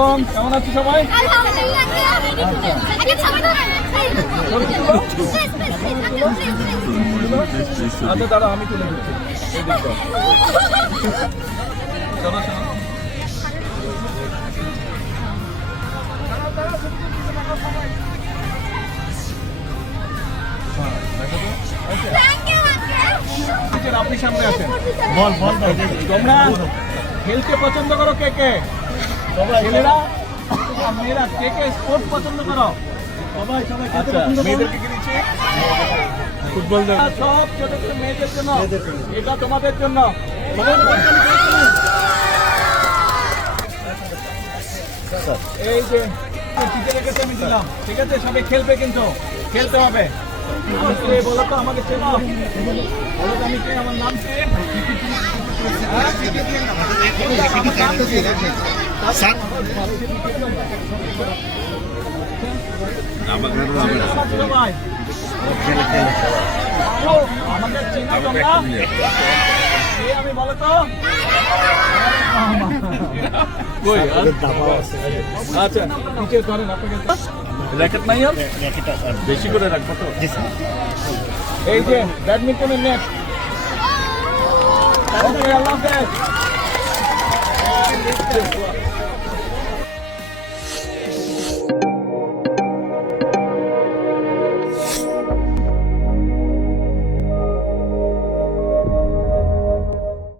আলাইকুম, কেমন আছো সবাই? আচ্ছা দাদা, আমি তুলে দিচ্ছি। এই দিকটা চলো শোনো। আপনি সামনে আছেন। তোমরা খেলতে পছন্দ করো কে কে? ছেলেরা আর মেয়েরা কে কে স্পোর্টস পছন্দ করো? আচ্ছা, মেয়েদেরকে কি দিচ্ছি? ফুটবল। সব ছোট ছোট মেয়েদের জন্য, এটা তোমাদের জন্য। এই যে টিকে রেখেছে আমি দিলাম, ঠিক আছে? সবাই খেলবে, কিন্তু খেলতে হবে। বলো তো, আমাকে চেনো? বলো তো আমি কে, আমার নাম কি? আমাকে চেনো তোমরা? আমি বলো তো। আচ্ছা, নিচে ধরেন আপনাকে। র্যাকেট নাই, আর বেশি করে রাখবো তো। এই যে ব্যাডমিন্টনের নেট। ওকে, আল্লাহ হাফেজ।